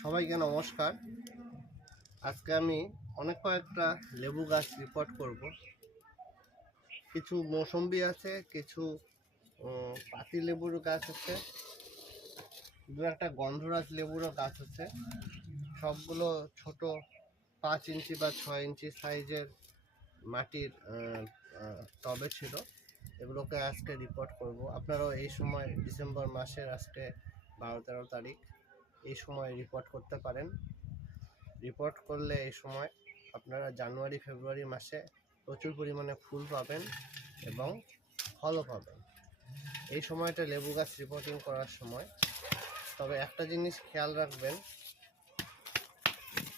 সবাইকে নমস্কার। আজকে আমি অনেক কয়েকটা লেবু গাছ রিপোর্ট করব। কিছু মৌসম্বি আছে, কিছু পাতি লেবুর গাছ আছে, দু একটা গন্ধরাজ লেবুরও গাছ আছে। সবগুলো ছোট 5 ইঞ্চি বা 6 ইঞ্চি সাইজের মাটির টবে ছিল। এগুলোকে আজকে রিপোর্ট করব। আপনারাও এই সময় ডিসেম্বর মাসের আজকে 12-13 তারিখ এই সময় রিপোর্ট করতে পারেন। রিপোর্ট করলে এই সময় আপনারা জানুয়ারি ফেব্রুয়ারি মাসে প্রচুর পরিমাণে ফুল পাবেন এবং ফলও পাবেন। এই সময়টা লেবু গাছ রিপোর্টিং করার সময়। তবে একটা জিনিস খেয়াল রাখবেন,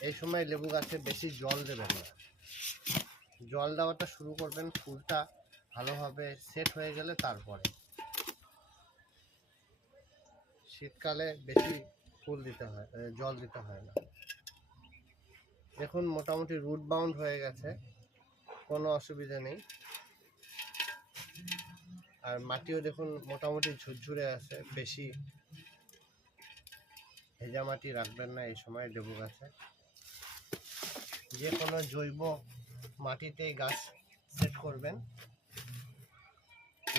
এই সময় লেবু গাছে বেশি জল দেবেন না। জল দেওয়াটা শুরু করবেন ফুলটা ভালোভাবে সেট হয়ে গেলে তারপরে। শীতকালে বেশি ফুল দিতে হয়, জল দিতে হয় না। দেখুন মোটামুটি রুট বাউন্ড হয়ে গেছে, কোনো অসুবিধা নেই। আর মাটিও দেখুন মোটামুটি ঝুরঝুরে আছে। বেশি ভেজা মাটি রাখবেন না এই সময় লেবু গাছে। যে কোনো জৈব মাটিতেই গাছ সেট করবেন।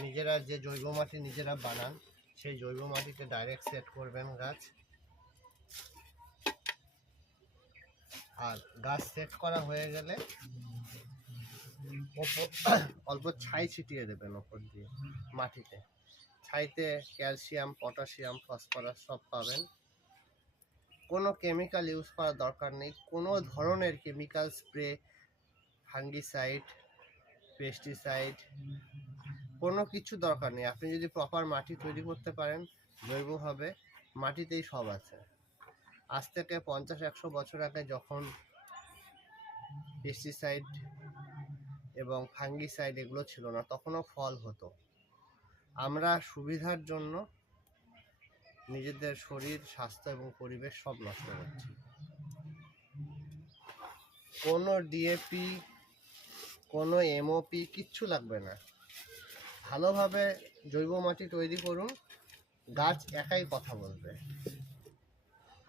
নিজেরা যে জৈব মাটি নিজেরা বানান সেই জৈব মাটিতে ডাইরেক্ট সেট করবেন গাছ। আর গাছ সেট করা হয়ে গেলে অল্প ছাই ছিটিয়ে দেবেন ওপর দিয়ে মাটিতে। ছাইতে ক্যালসিয়াম, পটাশিয়াম, ফসফরাস সব পাবেন। কোনো কেমিক্যাল ইউজ করার দরকার নেই। কোনো ধরনের কেমিক্যাল স্প্রে, ফাঙ্গিসাইড, পেস্টিসাইড কোনো কিছু দরকার নেই। আপনি যদি প্রপার মাটি তৈরি করতে পারেন জৈবভাবে, মাটিতেই সব আছে। আজ থেকে 50-100 বছর আগে যখন পেস্টিসাইড এবং ফাঙ্গিসাইড এগুলো ছিল না, তখনও ফল হতো। আমরা সুবিধার জন্য নিজেদের শরীর, স্বাস্থ্য এবং পরিবেশ সব নষ্ট করছি। কোনো ডিএপি, কোনো এমওপি কিচ্ছু লাগবে না। ভালোভাবে জৈব মাটি তৈরি করুন, গাছ একাই কথা বলবে।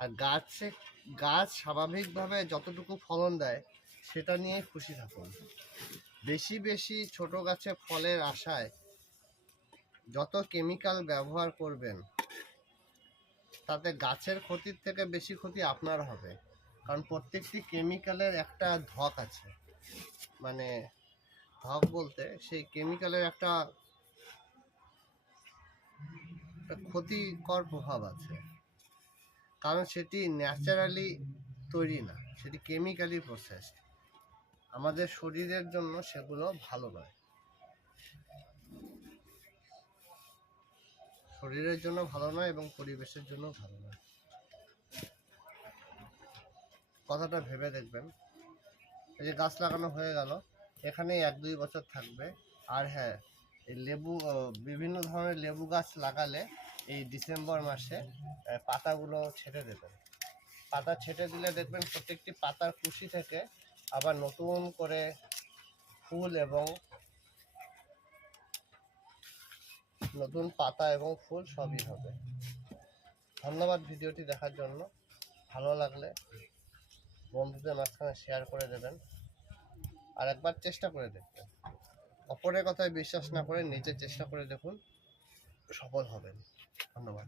আর গাছ স্বাভাবিকভাবে যতটুকু ফলন দেয় সেটা নিয়ে খুশি থাকুন। বেশি বেশি ছোট গাছে ফলের আশায় যত কেমিক্যাল ব্যবহার করবেন তাতে গাছের ক্ষতির থেকে বেশি ক্ষতি আপনার হবে। কারণ প্রত্যেকটি কেমিক্যালের একটা ধক আছে, মানে ধক বলতে সেই কেমিক্যালের একটা ক্ষতিকর প্রভাব আছে। কারণ সেটি ন্যাচারালি তৈরি না, সেটি কেমিক্যালি প্রসেস। আমাদের শরীরের জন্য সেগুলো ভালো নয়, শরীরের জন্য ভালো নয় এবং পরিবেশের জন্য ভালো নয়। কথাটা ভেবে দেখবেন। এই যে গাছ লাগানো হয়ে গেল, এখানে 1-2 বছর থাকবে। আর হ্যাঁ, এই লেবু, বিভিন্ন ধরনের লেবু গাছ লাগালে এই ডিসেম্বর মাসে পাতাগুলো ছেটে দেবেন। পাতা ছেটে দিলে দেখবেন প্রত্যেকটি পাতার কুশি থেকে আবার নতুন করে ফুল এবং নতুন পাতা এবং ফুল সবই হবে। ধন্যবাদ ভিডিওটি দেখার জন্য। ভালো লাগলে বন্ধুদের মাঝখানে শেয়ার করে দেবেন। আর একবার চেষ্টা করে দেখবেন। অপরের কথায় বিশ্বাস না করে নিজে চেষ্টা করে দেখুন, সফল হবেন। ধন্যবাদ।